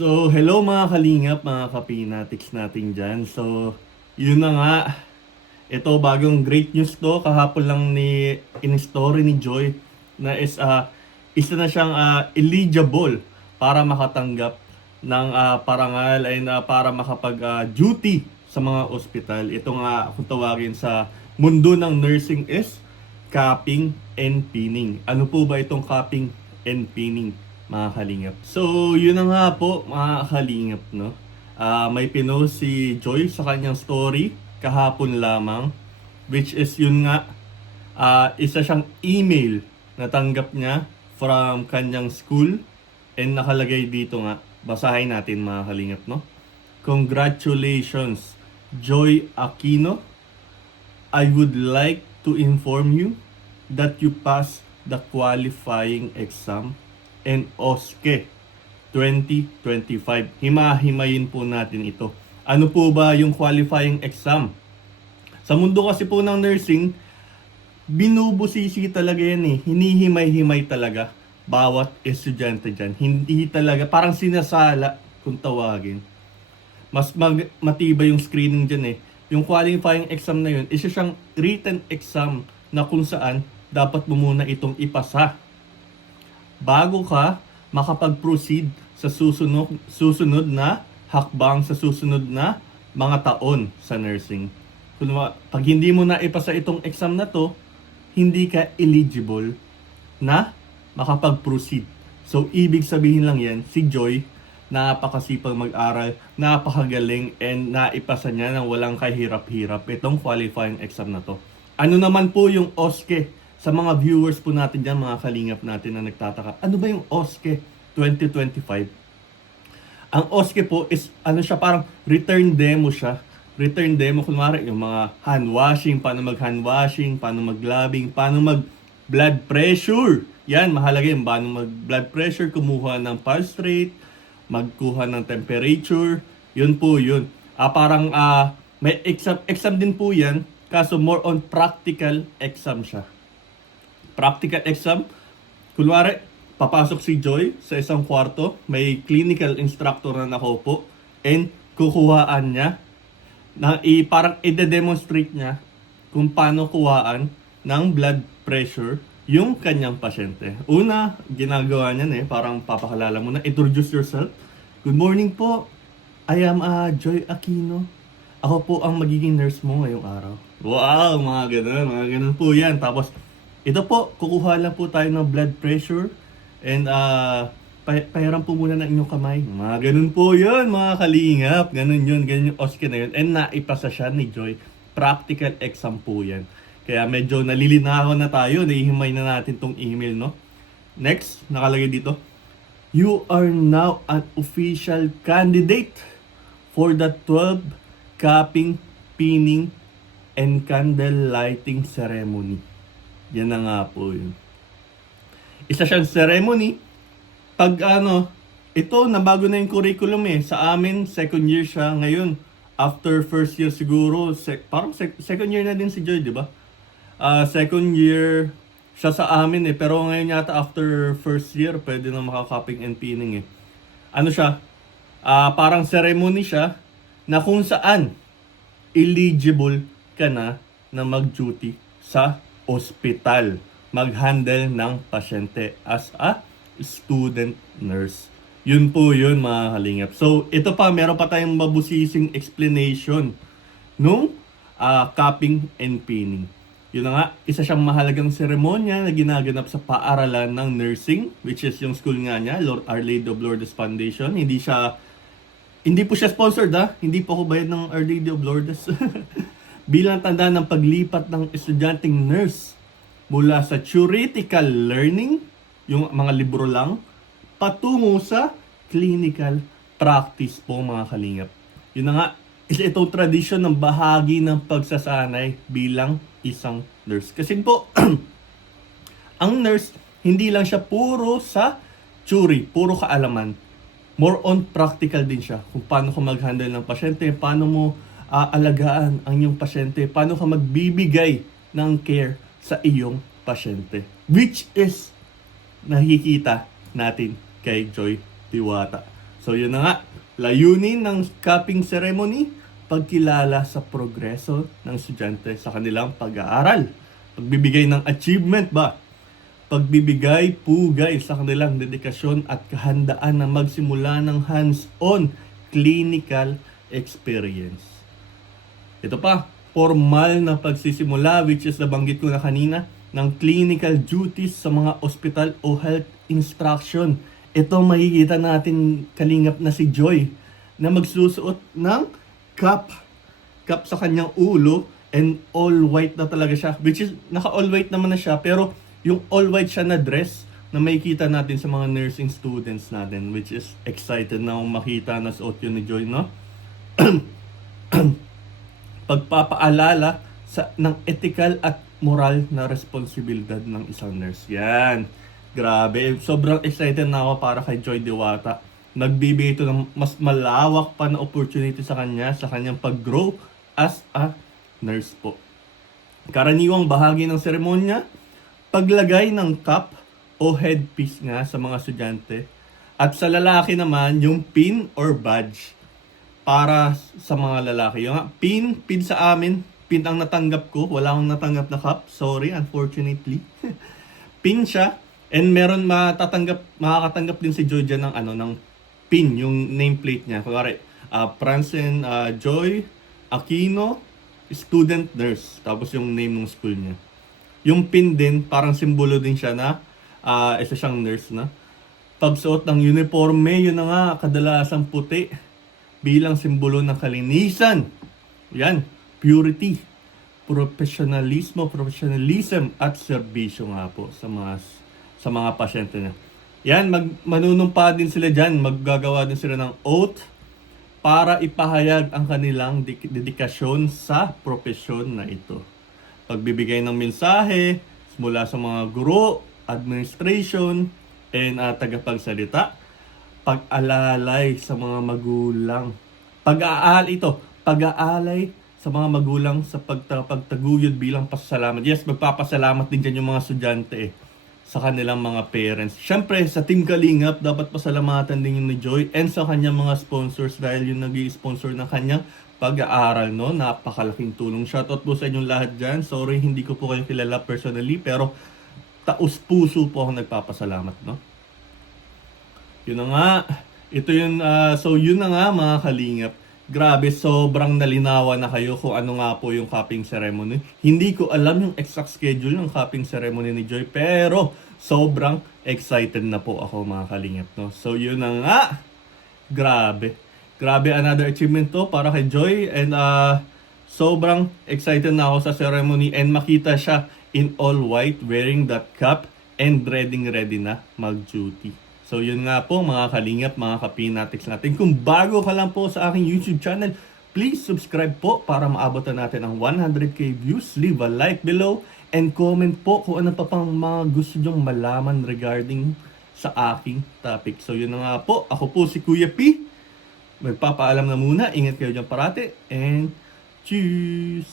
So, hello mga kalingap, mga kapinatics natin dyan. So, yun na nga. Ito, bagong great news to. Kahapon lang in-story ni Joy na isa na siyang eligible para makatanggap ng parangal ay para makapag-duty sa mga ospital. Ito nga, kung tawagin sa mundo ng nursing is capping and pinning. Ano po ba itong capping and pinning, mga kalingap? So, yun na nga po, mga kalingap, no? May pinost si Joy sa kanyang story kahapon lamang, which is yun nga, isa siyang email na tanggap niya from kanyang school, and nakalagay dito nga, basahin natin mga kalingap, no? Congratulations, Joy Aquino. I would like to inform you that you passed the qualifying exam and OSCE 2025. Himahimayin po natin ito. Ano po ba yung qualifying exam? Sa mundo kasi po ng nursing, binubusisi talaga yan eh. Hinihimay-himay talaga bawat estudyante dyan. Hindi talaga, parang sinasala kung tawagin. Mas matibay yung screening dyan eh. Yung qualifying exam na yun, isa siyang written exam na kung saan dapat mo muna itong ipasa bago ka makapag-proceed sa susunod na hakbang, sa susunod na mga taon sa nursing. Pag hindi mo na ipasa itong exam na to, hindi ka eligible na makapag-proceed. So, ibig sabihin lang yan, si Joy, napakasipag mag-aral, napakagaling, and naipasa niya ng walang kahirap-hirap itong qualifying exam na to. Ano naman po yung OSCE? Sa mga viewers po natin dyan, mga kalingap natin na nagtataka, ano ba yung OSCE 2025? Ang OSCE po is, ano siya, parang return demo siya. Return demo, kunwari, yung mga hand washing, paano mag-hand washing, paano mag-gloving, paano mag-blood pressure. Yan, mahalaga yung paano mag-blood pressure, kumuha ng pulse rate, magkuha ng temperature. Yun po yun. May exam din po yan, kaso more on practical exam siya. Practical exam, kunwari, papasok si Joy sa isang kwarto, may clinical instructor na nakaupo, and kukuhaan niya, parang i-demonstrate niya kung paano kuhaan ng blood pressure yung kanyang pasyente. Una, ginagawa niya parang papakalala mo na, introduce yourself. Good morning po, I am Joy Aquino. Ako po ang magiging nurse mo ngayong araw. Wow, mga ganun po yan. Tapos, ito po, kukuha lang po tayo ng blood pressure and pahiram po muna ng inyong kamay. Mga ganun po yun, mga kalingap. Ganun yun, ganun yung OSCE na yun. And naipasa siya ni Joy. Practical exam po yan. Kaya medyo nalilinawan na tayo, naihimay na natin tong email, no? Next, nakalagay dito, you are now an official candidate for the 12 capping, pinning, and candle lighting ceremony. Yan na nga po yun. Isa siyang ceremony. Pag ito, nabago na yung curriculum eh. Sa amin, second year siya ngayon. After first year siguro, parang second year na din si Joy, di ba? Second year siya sa amin eh. Pero ngayon yata after first year, pwede na makakapping and pinning eh. Ano siya? Parang ceremony siya na kung saan eligible ka na mag-duty sa ospital, mag-handle ng pasyente as a student nurse. Yun po yun, mga kalingap. So, ito pa, meron pa tayong mabusising explanation nung capping and pinning. Yun na nga, isa siyang mahalagang seremonya na ginaganap sa paaralan ng nursing, which is yung school nga niya, Lord Our Lady of Lourdes Foundation. Hindi po siya sponsored hindi po ako bayad ng Our Lady of Lourdes. Bilang tanda ng paglipat ng estudyanteng nurse mula sa theoretical learning, yung mga libro lang, patungo sa clinical practice po, mga kalingap. Yun na nga, isa itong tradisyon ng bahagi ng pagsasanay bilang isang nurse. Kasi po, ang nurse, hindi lang siya puro sa theory, puro kaalaman. More on practical din siya. Kung paano ka mag-handle ng pasyente, paano mo alagaan ang iyong pasyente, paano ka magbibigay ng care sa iyong pasyente. Which is nakikita natin kay Joy Diwata. So So yun na nga, layunin ng capping ceremony, pagkilala sa progreso ng estudyante sa kanilang pag-aaral. Pagbibigay ng achievement ba? Pagbibigay pugay sa kanilang dedikasyon at kahandaan na magsimula ng hands-on clinical experience. Ito pa, formal na pagsisimula, which is nabanggit ko na kanina, ng clinical duties sa mga ospital o health instruction. Ito makikita natin kalingap na si Joy na magsusuot ng cap sa kanyang ulo, and all white na talaga siya, which is naka all white naman na siya, pero yung all white siya na dress na makikita natin sa mga nursing students natin, which is excited na makita na suot yun ni Joy, no? Pagpapaalala ng ethical at moral na responsibilidad ng isang nurse. Yan. Grabe. Sobrang excited na ako para kay Joy Diwata. Nagbibigay ito ng mas malawak pa na opportunity sa kanyang pag-grow as a nurse po. Karaniwang bahagi ng seremonya, paglagay ng cap o headpiece nga sa mga estudyante. At sa lalaki naman, yung pin or badge para sa mga lalaki. Yung pin sa amin, pin ang natanggap ko. Wala akong natanggap na cap. Sorry, unfortunately. Pin siya. And meron makakatanggap din si Joy dyan ng pin, yung nameplate niya. Kunwari, Francine Joy Aquino, student nurse. Tapos yung name ng school niya. Yung pin din, parang simbolo din siya na isa siyang nurse na. Pagsuot ng uniforme, yun na nga, kadalasang puti. Bilang simbolo ng kalinisan. Yan, purity, professionalism at serbisyo nga po sa mga pasyente na. Yan, manunumpa din sila dyan, maggagawa din sila ng oath para ipahayag ang kanilang dedikasyon sa profesyon na ito. Pagbibigay ng mensahe mula sa mga guro, administration, and tagapagsalita. Pag-alalay sa mga magulang. Pag-aalay sa mga magulang sa pagtaguyod bilang pasasalamat. Yes, magpapasalamat din dyan yung mga estudyante sa kanilang mga parents. Siyempre, sa Team Kalingap, dapat pasalamatan din yung ni Joy and sa kanyang mga sponsors dahil yung nag-i-sponsor ng kanyang pag-aaral, no? Napakalaking tulong. Shoutout po sa inyong lahat dyan. Sorry, hindi ko po kayo kilala personally, pero taus-puso po ako nagpapasalamat, no? Yun na nga. Ito yun, so yun na nga mga Kalingap. Grabe, sobrang nalinawan na kayo kung ano nga po yung capping ceremony. Hindi ko alam yung exact schedule ng capping ceremony ni Joy, pero sobrang excited na po ako mga Kalingap, no? So yun na nga. Grabe. Grabe, another achievement to para kay Joy, and sobrang excited na ako sa ceremony and makita siya in all white wearing that cap and ready na mag-duty. So yun nga po mga Kalingap, mga kapinatics natin. Kung bago ka lang po sa aking YouTube channel, please subscribe po para maabot na natin ang 100k views. Leave a like below and comment po kung ano pa pang mga gusto nyong malaman regarding sa aking topic. So yun na nga po, ako po si Kuya P. Magpapaalam na muna, ingat kayo dyan parate, and cheers!